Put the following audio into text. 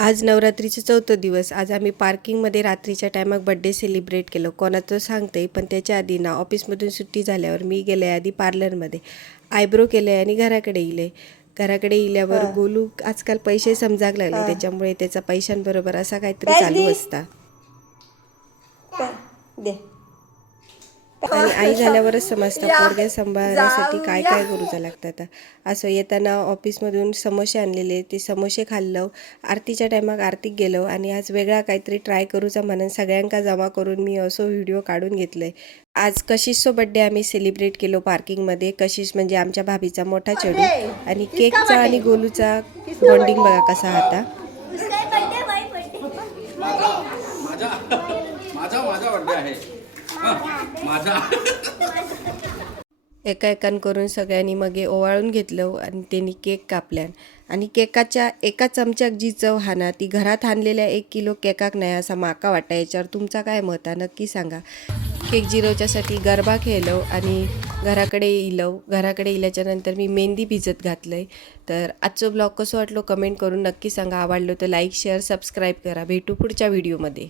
आज नवरात्रीचा चौथा दिवस. आज आम्ही पार्किंगमध्ये रात्रीच्या टायमाक बड्डे सेलिब्रेट केलं. कोणाचं सांगते, पण त्याच्या आधी ना ऑफिसमधून सुट्टी झाल्यावर मी गेले आधी पार्लरमध्ये आयब्रो केले आणि घराकडे इले. घराकडे इल्यावर गोलू आजकाल पैसे समजाक लागले, त्याच्यामुळे त्याचा पैशांबरोबर असा काहीतरी चालू असता. दे आणि आई झाल्यावरच समजतं पोरग्या सांभाळण्यासाठी काय काय करूचा लागतात. असं येताना ऑफिसमधून समोसे आणलेले, ते समोसे खाल्लं. आरतीच्या टायमाक आरतीक गेलो आणि आज वेगळा काहीतरी ट्राय करूचा म्हणून सगळ्यांका जमा करून मी असं व्हिडिओ काढून घेतलंय. आज कशिशचा बड्डे आम्ही सेलिब्रेट केलो पार्किंगमध्ये. कशिश म्हणजे आमच्या भाभीचा मोठा चेडू. आणि केकचा आणि गोलूचा बॉन्डिंग बघा कसा होता. माझा बर्थडे आहे. माझा एकान करून सगळ्यांनी मग ओवाळून घेतलं आणि त्यांनी केक कापल्यान. आणि केकाच्या एका चमच्याक जी चव हा ना, ती घरात आणलेल्या 1 किलो केकाक नाही असा माका वाटतं. याच्यावर तुमचा काय मत आहे नक्की सांगा. केक जिरवच्यासाठी गरबा खेळलो आणि घराकडे इलो. घराकडे इल्याच्या नंतर मी मेहंदी भिजत घातलंय. तर आजचं ब्लॉग कसं वाटलो कमेंट करून नक्की सांगा. आवडलो तर लाईक शेअर सबस्क्राईब करा. भेटू पुढच्या व्हिडिओमध्ये.